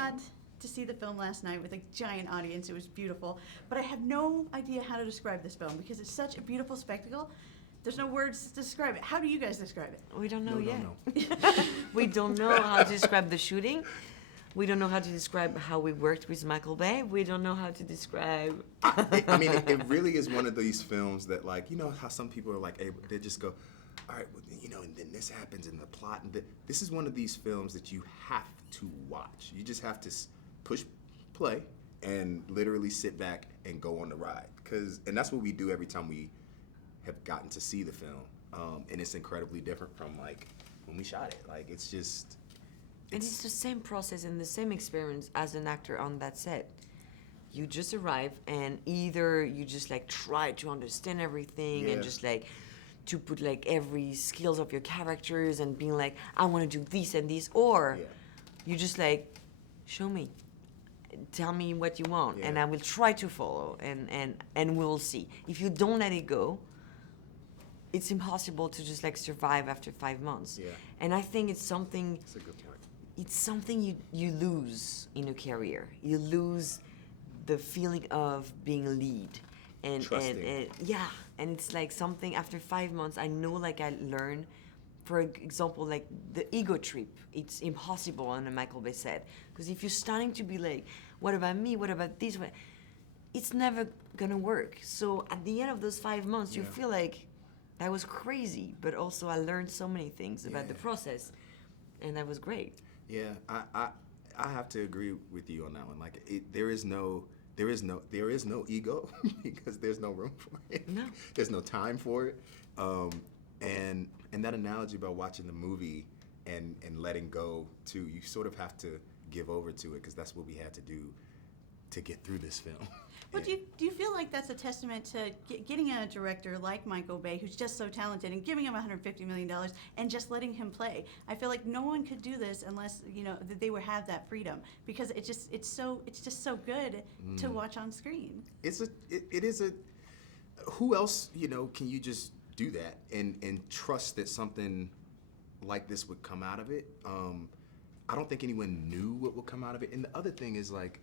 got to see the film last night with a giant audience. It was beautiful. But I have no idea how to describe this film because it's such a beautiful spectacle. There's no words to describe it. How do you guys describe it? We don't know yet. No. We don't know how to describe the shooting. We don't know how to describe how we worked with Michael Bay. We don't know how to describe. I mean, it really is one of these films that, like, you know how some people are like, they just go, all right, well, you know, and then this happens in the plot. And this is one of these films that you have to watch. You just have to push play and literally sit back and go on the ride. And that's what we do every time we have gotten to see the film. And it's incredibly different from, like, when we shot it. Like, it's just... And it's the same process and the same experience as an actor on that set. You just arrive and either you just like try to understand everything and just like to put like every skills of your characters and being like, I want to do this and this, or you just like, show me, tell me what you want and I will try to follow and we'll see. If you don't let it go, it's impossible to just like survive after 5 months. Yeah. And I think it's something... That's a good point. It's something you lose in a career. You lose the feeling of being a lead. And and it's like something after 5 months, I know like I learned, for example, like the ego trip. It's impossible on a Michael Bay set. Because if you're starting to be like, what about me? What about this? It's never gonna work. So at the end of those 5 months, you feel like that was crazy, but also I learned so many things about the process, and that was great. Yeah, I have to agree with you on that one. Like, there is no ego because there's no room for it. No, there's no time for it. And that analogy about watching the movie and letting go too, you sort of have to give over to it because that's what we had to do to get through this film. Well, do you feel like that's a testament to getting a director like Michael Bay, who's just so talented, and giving him $150 million and just letting him play? I feel like no one could do this unless, you know, that they would have that freedom, because it's just so good to watch on screen. Who else, you know, can you just do that and trust that something like this would come out of it? I don't think anyone knew what would come out of it. And the other thing is, like,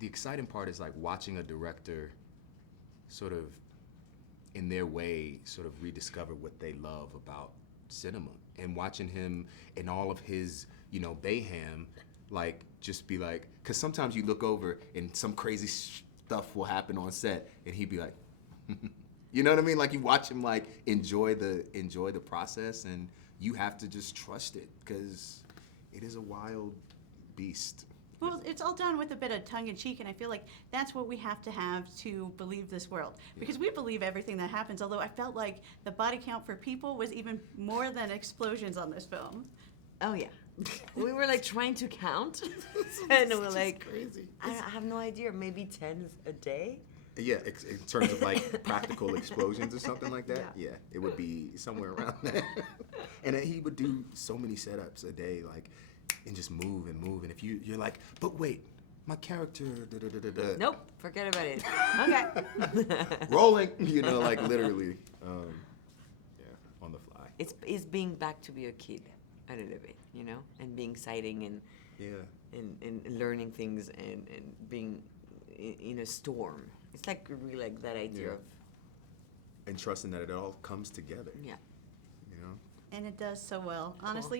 the exciting part is like watching a director sort of in their way sort of rediscover what they love about cinema, and watching him in all of his, you know, Bayham, like just be like, because sometimes you look over and some crazy stuff will happen on set and he'd be like, you know what I mean? Like, you watch him like enjoy the process, and you have to just trust it because it is a wild beast. Well, it's all done with a bit of tongue-in-cheek, and I feel like that's what we have to believe this world. Because we believe everything that happens, although I felt like the body count for people was even more than explosions on this film. Oh, yeah. We were like trying to count, and we're like, crazy. I have no idea, maybe 10 a day? Yeah, in terms of like practical explosions or something like that, yeah, it would be somewhere around that. And then he would do so many setups a day, like, and just move and move. And if you're like, but wait, my character, da-da-da-da-da. Nope, forget about it. Okay. Rolling, you know, like literally, on the fly. It's being back to be a kid a little bit, you know, and being exciting and and learning things and being in a storm. It's like really like that idea of... And trusting that it all comes together. Yeah. You know? And it does so well. Honestly,